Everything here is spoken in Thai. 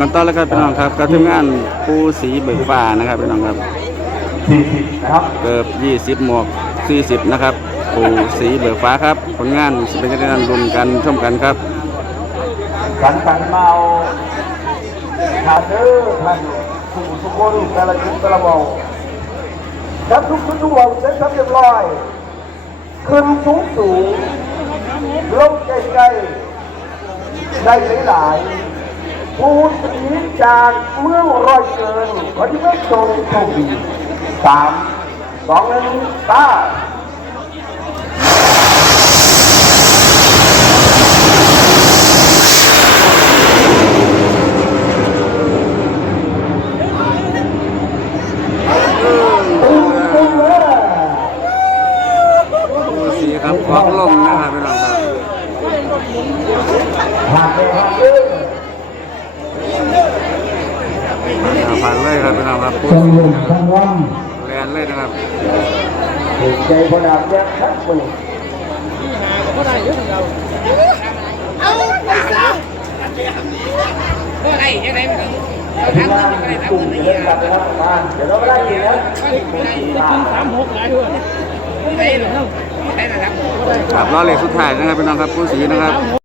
กันต่อแล้วครับพี่น้องครับกับทีมงานปูสีเบิกฟ้านะครับพี่น้องครับ40นะครับเกือบ20หมวก40นะครับปูสีเบิกฟ้าครับผลงานสิเป็นการรุ่นกันชมกันครับสันสันเมาทานเด้อท่านทุกทุกคนแต่ละยุคแต่ละวงครับทุกทุกทุกวงเสร็จสับเรียบร้อยขึ้นสูงสูงลงใกล้ๆได้หลายๆ ผู้สีจากเมืองร้อยเกินขอที่ไม่ทรงโชคดีสามสองหนึ่งตาครับควักลมนะครับพี่น้องครับ ผ่า นไปครับเด้ออ่าผ่านเลยครับพี่น้องครับปูทั้งสีลมทั้งว่างแลนเลยนะครับถูกใจพอดาบแยกทั้งปืนก็ได้ยังไงมันที่บ้านกลุ่มเดินกลับไปทำบ้านเดี๋ยวเราไม่ได้ยินนะสามหกหลายด้วยไม่ได้หรอกไม่ได้นะครับครับล้อเหล็กสุดท้ายนะครับพี่น้องครับปูสีนะครับ